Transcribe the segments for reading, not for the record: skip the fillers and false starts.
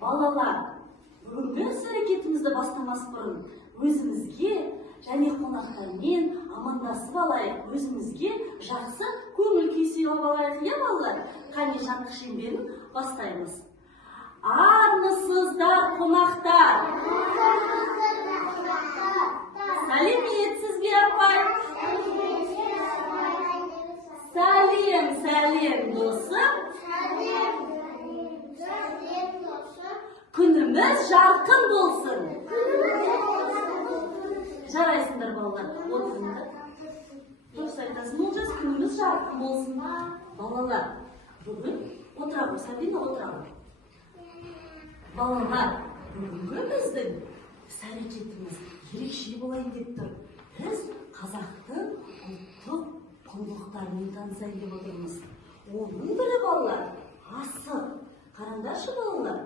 Балалар, бүгінгі іс-әрекетімізді бастамас бұрын өзімізге және қонақтармен амандасып алайық, өзімізге жақсы көңіл күй сыйлап алайық, иә балалар? Қане жаңғақ шеңберін бастаймыз. Армысыздар, қонақтар? Сәлеметсіз бе, апай? Сәлем, сәлем, досым. Күніміз жарқын болсын. Жарайсыңдар, балалар. Отырыңдар. Дұрыс айтасың, Олжас, күніміз жарқын болсын. Балалар, бүгін отырамын, Сабина отырамын. Балалар, бүгінгі біздің іс-әрекетіміз ерекше болайын деп тұр. Біз қазақтың ұлттық құндылықтарымен танысайын деп отырмыз. Оның бірі, балалар, асық. Қараңдаршы, балалар,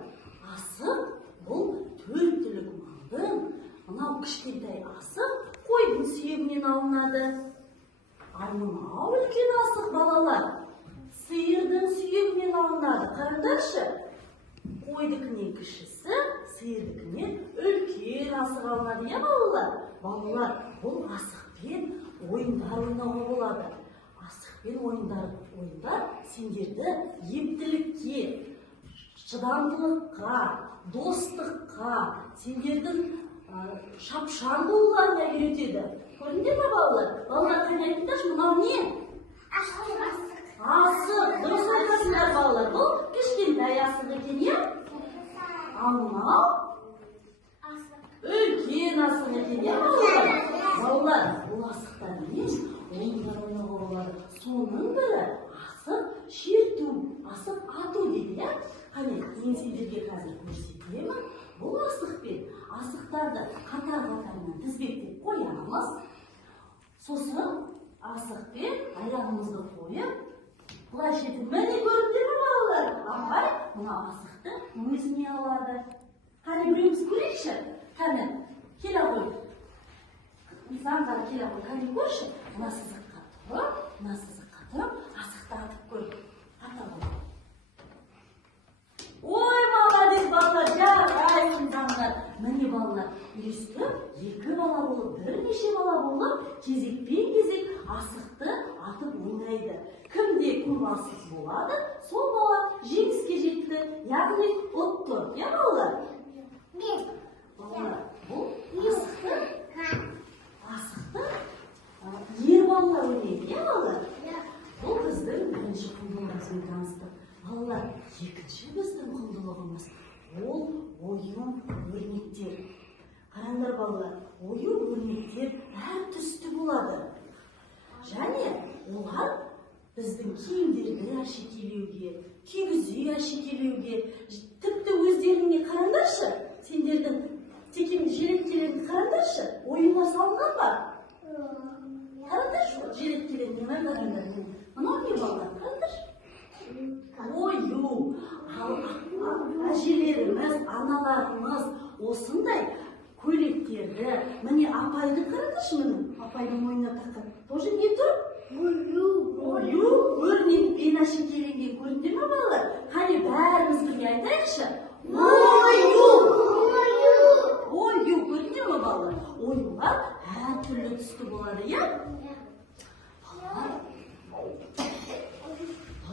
асық бұл төрт түлік малдың, мынау кішкентай асық қойдың сүйегінен алынады. Ал мынау үлкен асық, балалар, сиырдың сүйегінен алынады. Қараңдаршы, қойдікінен кішісі, сиырдікінен үлкен асық алынады, иә балалар? Балалар, бұл асықпен ойындар ойнауға болады. Асықпен ойындар сендерді ептілікке, шыдамдылыққа, достыққа, сендердің шапшаң болуға үйретеді. Көрдіңдер ме, балалар? Балалар, қане айтыңдаршы, мынау не? Асық. Дұрыс айтасыңдар, балалар. Бұл кішкентай асық екен, иә? Ал мынау үлкен асық екен, иә, балалар? Балалар, бұл асықтар емес, ойындар ойнауға болады. Соның бірі асық шерту, асық ату дейді, иә? Қане, мен сендерге қазір көрсетемін. Бұл асықпен асықтарды қатар-қатарынан тізбектеп қоямыз. Сосын асықпен аяғымызды қойып, былай шетін міне көрдіңдер ме, балалар? Апай, мына асықты өзіне алады. Қане, біреуміз көрейікші? Қане, келе ғой. Заңғар келе ғой. Қане көрші? Мына сызыққа тұрып, асықты атып көр. Ата ғой. Ой, молодец, балалар, жарайсың заңғар. Міне балалар, өстіп, екі бала болып, бірнеше бала болып, кезекпен-кезек асықты атып ойнайды. Кімде көп асық болады, сол бала жеңіске жетті, яғни ұтты. Я, балалар? Балалар, бұл асықты ер балалар ойнайды, я, балалар? Бұл біздің бірінші құндылығымызбен таныстық. Балалар, екінші біздің құндылығымыз ол ою-өрнектер. Қараңдар, балалар, ою-өрнектер әр түсті болады. Және олар біздің киімдерді әшекейлеуге, кигізу әшекейлеуге, тіпті өздеріне қараңдаршы, сендердің желеткелерін қараңдаршы, ойынға салынған ба? Қараңдаршы, желеткелерін немен қараңдар? Мынау не балалар? Қараңдаршы. Ою, әжелеріміз, аналарымыз осындай көйлектерді, міне апайды қараңдаршы, міне апайдың мойнына таққан. Тоже не тұр? Ою, өрнекпен әшекейленген. Көрдіңдер ме, балалар? Қане бәріміз бірге айтайықшы. Ою! Ою, көрдіңдер ме, балалар? Оюлар әр түрлі түсті болады, иә?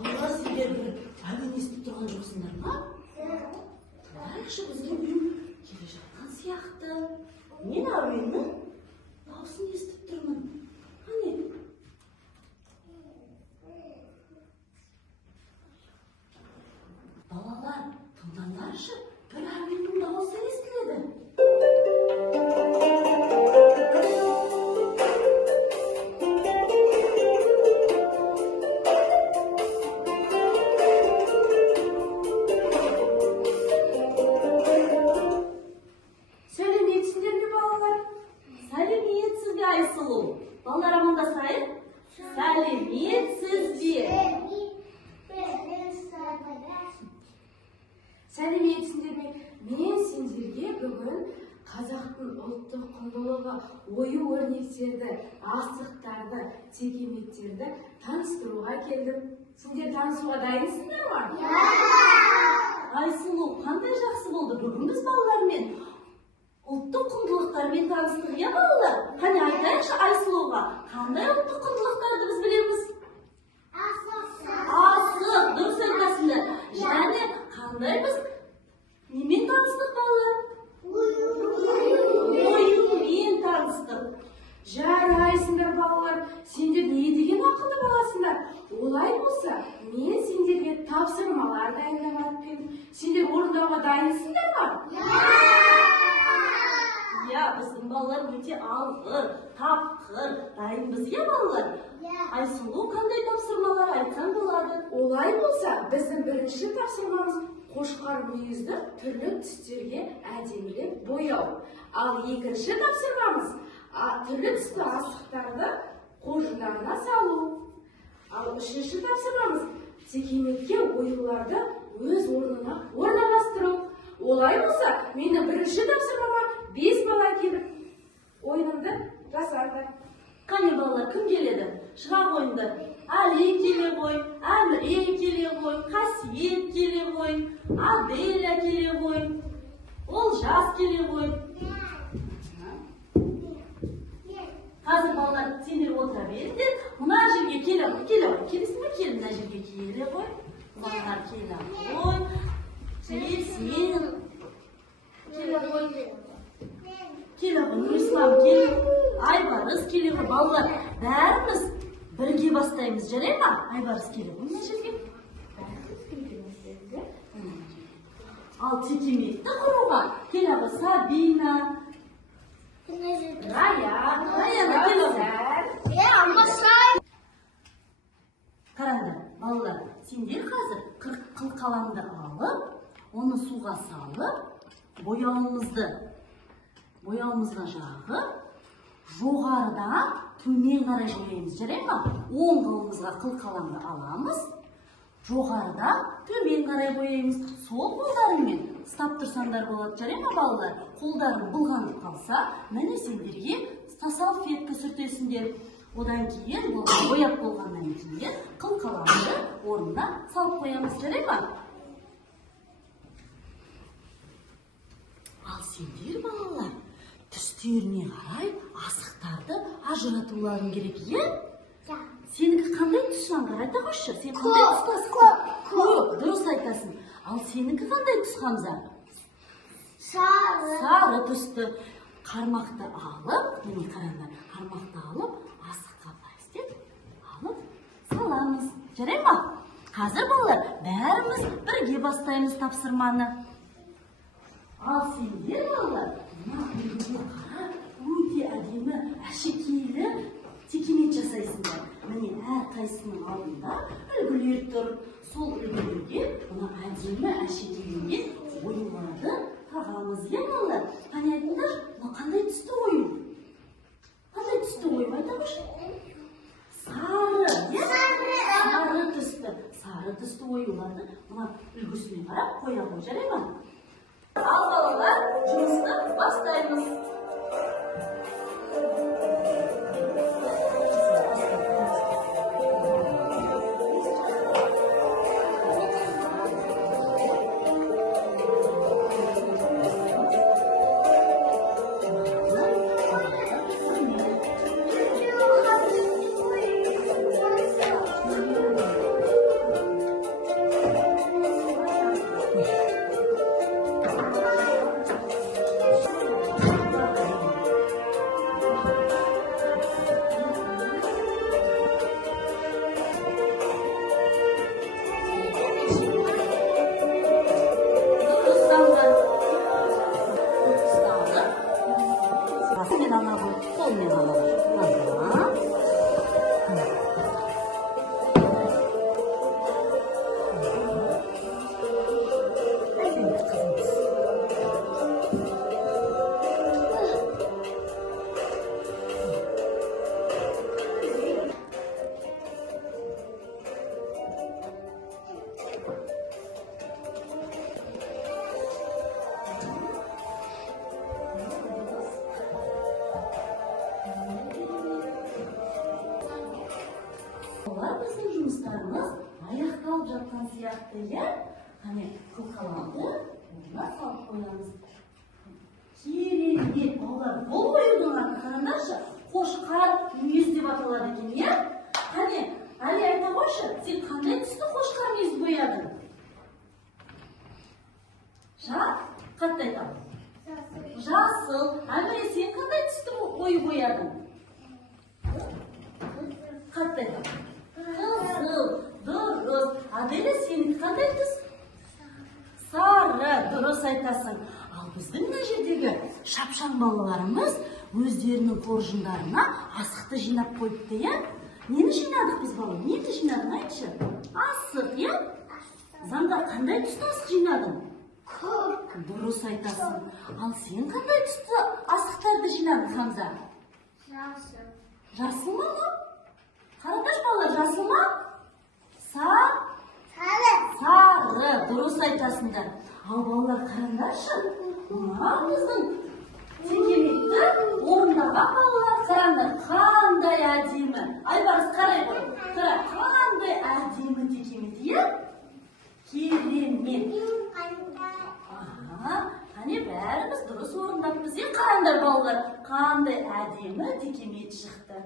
Балалар, сендер бір әуен естіп тұрған жоқсыңдар ма? Тыңдайықшы, бізге біреу келе жатқан сияқты. Мен әуеннің дауысын естіп тұрмын. Қане? Балалар, тыңдаңдаршы, бір әуеннің дауысы естіледі. Сәлеметсіздер ме, балалар? Сәлеметсіз бе, Айсұлу? Балалар, амандасайық. Сәлеметсіз бе? Сәлеметсіздер ме? Мен сендерге бүгін қазақтың ұлттық құндылығы ою-өрнектерді, асықтарды, текеметтерді таныстыруға келдім. Сендер танысуға дайынсыңдар ма? Айсұлу, қандай жақсы таңдаймыз. Немен таныстық балалар? Оюмен таныстық. Жарайсыңдар балалар, сендер не деген ақылды баласыңдар? Олай болса, мен сендерге тапсырмалар дайындап алып келдім. Сендер орындауға дайынсыңдар ма? Иә, біздің балалар өте алғыр, тапқыр, дайынбыз, иә балалар? Айсұлу қандай тапсырмалар айтқан болады? Олай болса, біздің бірінші тапсырмамыз қошқар мүйізді түрлі түстерге әдемілеп бояу. Ал екінші тапсырмамыз түрлі түсті асықтарды қоржындарына салу. Ал үшінші тапсырмамыз текеметке оюларды өз орнына орналастыру. Олай болса, менің бірінші тапсырмама 5 бала келіп ойынымды жасаңдар. Қане балалар, кім келеді? Шыға қойыңдар. Али келе ғой, Әміре келе ғой, Қасиет келе ғой, Аделя келе ғой, Олжас келе ғой. Қазір балалар, сендер отыра беріңдер. Мына жерге келе ғой. Келесің бе? Кел, мына жерге келе ғой. Балалар келе ғой. Келсен. Келе ғой. Келе ғой, Нұрислам келе. Айбарыс келе ғой. Балалар, бәріміз бірге бастаймыз, жарай ма? Айбарыс келе ғой, мына жерге. Ал текеметті құруға келе ғой, Сабина. Қараңдар, балалар, сендер қазір қылқаламды алып, оны суға салып, бояуымызға жағып, жоғарыда төмен қарай бояймыз, жарай ма? Оң қолымызға қылқаламды аламыз, жоғарыда төмен қарай бояймыз. Сол қолдарыңмен ұстап тұрсаңдар болады, жарай ма балалар? Қолдарың бұлғанып қалса, міне сендерге салфетка сүртесіңдер. Одан кейін бояп болғаннан кейін қылқаламды орнына салып қоямыз, жарай ма? Ал сендер балалар түстеріне қарай асықтарды ажыратуларың керек, е? Сенікі қандай түс Жанғар, айта қойшы? Сен қандай түстасың? Көк, дұрыс айтасың. Ал сенікі қандай түс Хамза? Сары түсті. Қармақты алып, міне қараңдар, қармақты алып, асыққа былай істеп, алып, саламыз. Жарай ма? Қазір балалар, бәріміз бірге бастаймыз тапсырманы. Ал сендер балалар, мына үлгіге қарап, өте әдемі, әшекейлі текемет жасайсыңдар. Міне әрқайсының алдында үлгілер тұр. Сол үлгілерге мына әдемі әшекейленген оюларды тағамыз, е балалар? Қане айтыңдар, мына қандай түсті ою? Қандай түсті ою? Айта қойшы. Сары, е? Сары түсті. Сары түсті оюларды мына үлгісіне қарап қоя ғой, жарай ма? Ал балалар, жұмысты бастаймыз. Біздің жұмыстарымыз аяқталып жатқан сияқты, е? Қане, қылқаламды орнына салып қоямыз. Керемет, балалар, бұл оюдың аты қараңдаршы, қошқар мүйіз деп аталады екен, е? Қане, Али айта қойшы, сен қандай түсті қошқар мүйіз боядың? қатты айтамын. Жасыл. Әміре, сен қандай түсті ой боядың? Қатты айтамын. Қызыл. Дұрыс. Аделя, сенікі қандай түс? Сары. Дұрыс айтасың. Ал біздің мына жердегі шапшаң балаларымыз өздерінің қоржындарына асықты жинап қойыпты, иә? Нені жинадық біз бала? Нені жинадың, айтшы? Асық, иә? Заңда қандай түсті асық жинадың? Дұрыс айтасың. Ал сен қандай түсті асықтарды жинадың, Хамза? Жасыл ма? Қараташ балалар, жасыл ма? Сары. Дұрыс айтасыңдар. Ал балалар, қараңдаршы. Мына біздің текеметті орындаған балалар, қараңдар. Қандай әдемі. Айбарыс, қарай ғой. Қара, қандай әдемі текемет, иә? Керемет. Қане бәріміз дұрыс орындаппыз, е? Қараңдар балалар, қандай әдемі текемет шықты.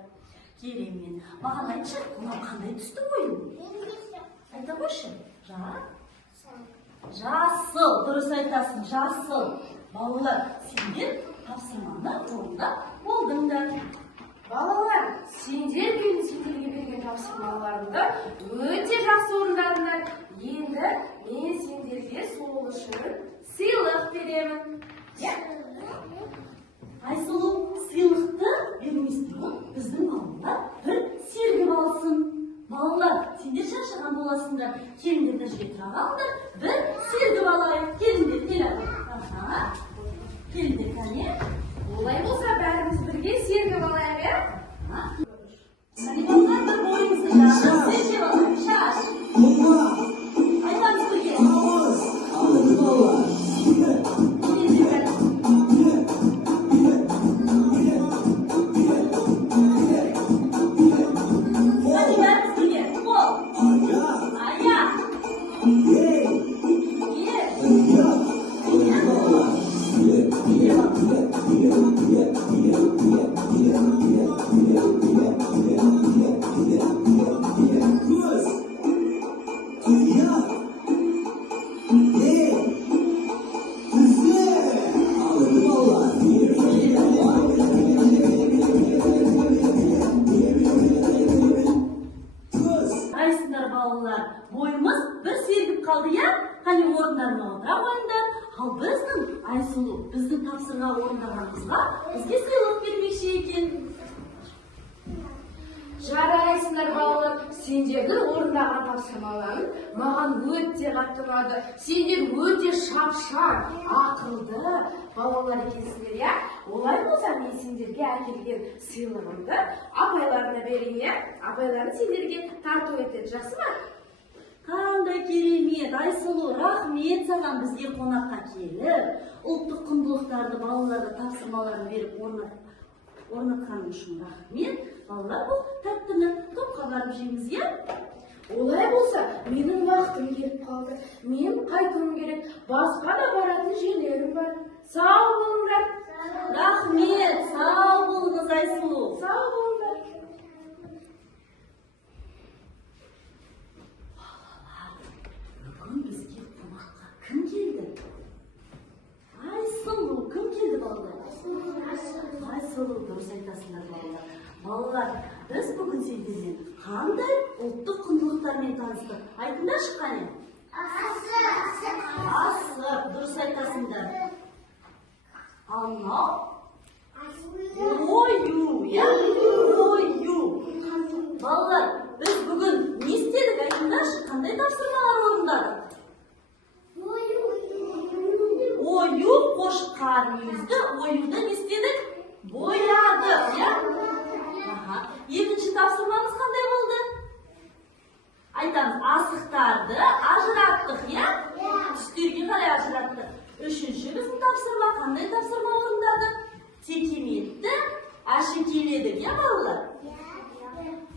Керемет. Маған айтшы, мынау қандай түсті ойын? Айта қойшы. Жасыл. Дұрыс айтасың, жасыл. Балалар, сендер тапсырманы орындап болдыңдар. Балалар, сендерге берген тапсырмаларымды өте жақсы орындадыңдар. Енді мен сендерге сол үшін сыйлық беремін. Айсұлу, сыйлықты берместен біздің балалар бір сергіп алсын. Балалар, сендер шаршаған боласыңдар. Келіңдер мына жерге тұра қалыңдар. Bir сергіп алайық. Келіңдер, келіңдер, кәне. Олай болса, бәріміз бірге сергіп алайық, иә? Санибалдар, бір бойымызды сергіп алайық. Шаш. Айтамыз бірге. Бойымыз бір сергіп қалды, я? Қане орындарына отыра қойыңдар. Ал біздің Айсұлу, біздің тапсырға орындағанымызға бізге сыйлық бермекші екен. Жарайсыңдар балалар, сендердің орындаған тапсырмаларың маған өте қатты ұнады. Сендер өте шапшаң, ақылды балалар екенсіңдер, я? Олай болса, мен сендерге әкелген сыйлығымды апайларына берейін, я? Апайларын сендерге тарту етеді, жақсы ма? Қандай керемет, Айсұлу, рахмет саған бізге қонаққа келіп, ұлттық құндылықтарды балаларға тапсырмаларын беріп орнатқаның үшін рахмет. Балалар, бұл тәттіні топқа барып жейміз, е? Олай болса, менің уақытым келіп қалды. Мен қайтуым керек. Басқа да баратын жерлерім бар. Сау болыңдар. Рахмет, сау болыңыз, Айсұлу. Сау болыңдар. Бүгін бізге қонаққа кім келді? Айсұлу, кім келді балалар? Айсұлу, дұрыс айтасыңдар балалар. Балалар, біз бүгін сендермен қандай ұлттық құндылықтармен таныстық? Айтыңдаршы қане? Асық, дұрыс айтасыңдар. Ал мынау? Ою, я? Ою. Балалар, біз бүгін не істедік? Айтыңдаршы, қандай тапсырмалар орындадық? Ою, қошқар мүйізді, оюды не істедік? Боядық, я? Екінші тапсырмамыз қандай болды? Айтамыз, асықтарды ажыраттық, я? Түстерге қарай ажыраттық. Үшінші біздің тапсырма, қандай тапсырма орындадық? Текеметті әшекейледік, я балалар?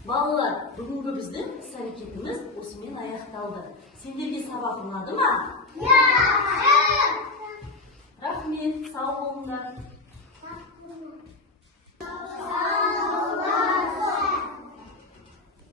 Балалар, бүгінгі біздің іс-әрекетіміз осымен аяқталды. Сендерге сабақ ұнады ма?